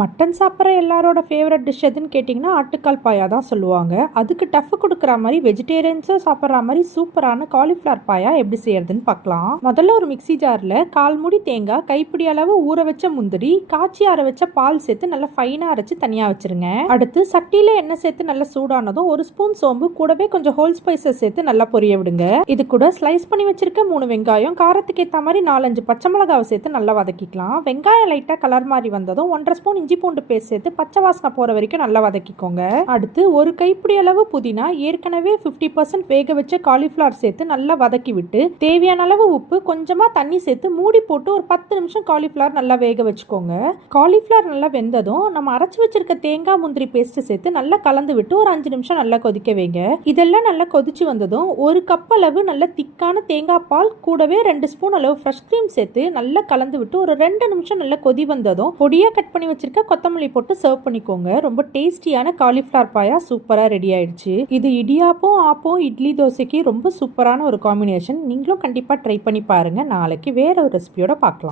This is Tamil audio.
மட்டன் சாப்பிட்ற எல்லாரோட ஃபேவரட் டிஷ் எதுன்னு கேட்டிங்கன்னா ஆட்டுக்கால் பாயா தான் சொல்லுவாங்க. அதுக்கு டஃப் கொடுக்குற மாதிரி வெஜிடேரியன்ஸும் சாப்பிட்ற மாதிரி சூப்பரான காலிஃப்ளவர் பாயா எப்படி செய்யறதுன்னு பார்க்கலாம். முதல்ல ஒரு மிக்சி ஜாரில் 1/4 மூடி தேங்காய், கைப்பிடி அளவு ஊற வச்ச முந்திரி, காய்ச்சி அரை வச்ச பால் சேர்த்து நல்லா ஃபைனாக அரைச்சி தனியாக வச்சிருங்க. அடுத்து சட்டியில் எண்ணெய் சேர்த்து நல்லா சூடானதும் 1 ஸ்பூன் சோம்பு கூடவே கொஞ்சம் ஹோல் ஸ்பைசஸ் சேர்த்து நல்லா பொரிய விடுங்க. இது கூட ஸ்லைஸ் பண்ணி வச்சிருக்க 3 வெங்காயம், காரத்துக்கு ஏற்ற மாதிரி 4-5 பச்சை மிளகாவை சேர்த்து நல்லா வதக்கிக்கலாம். வெங்காயம் லைட்டாக கலர் மாதிரி வந்ததும் 1/2 ஸ்பூன் இஞ்சி பூண்டு பேஸ்ட் சேர்த்து பச்சை வாசனை போற வரைக்கும் நல்லா வதக்கிக்கோங்க. அடுத்து ஒரு கைப்பிடி அளவு புதினா, ஏற்கனவே 50% வேக வச்ச காலிஃப்ளவர் சேர்த்து நல்லா வதக்கி விட்டு தேவையான அளவு உப்பு, கொஞ்சமா தண்ணி சேர்த்து மூடி போட்டு ஒரு 10 நிமிஷம் காலிஃப்ளவர் நல்லா வேக வச்சுக்கோங்க. காலிஃப்ளவர் நல்லா வெந்ததும் நம்ம அரைச்சு வச்சிருக்க தேங்காய் முந்திரி பேஸ்ட் சேர்த்து நல்லா கலந்து விட்டு ஒரு 5 நிமிஷம் நல்லா கொதிக்க வைங்க. இதெல்லாம் நல்லா கொதிச்சு வந்ததும் 1 கப் அளவு நல்ல திக்கான தேங்காய் பால் கூடவே 2 ஸ்பூன் அளவு ஃப்ரெஷ் கிரீம் சேர்த்து நல்லா கலந்து விட்டு ஒரு 2 நிமிஷம் நல்லா கொதி வந்ததும் பொடியா கட் பண்ணி வச்சிருக்க கொத்தமல்லி போட்டு சர்வ் பண்ணிக்கோங்க. ரொம்ப டேஸ்டியான காலிஃப்ளவர் பாயா சூப்பரா ரெடி ஆயிடுச்சு. இது இடியாப்பம், ஆப்பம், இட்லி, தோசைக்கு ரொம்ப சூப்பரான ஒரு காம்பினேஷன். நீங்களும் கண்டிப்பா ட்ரை பண்ணி பாருங்க. நாளைக்கு வேற ஒரு ரெசிபியோட பார்க்கலாம்.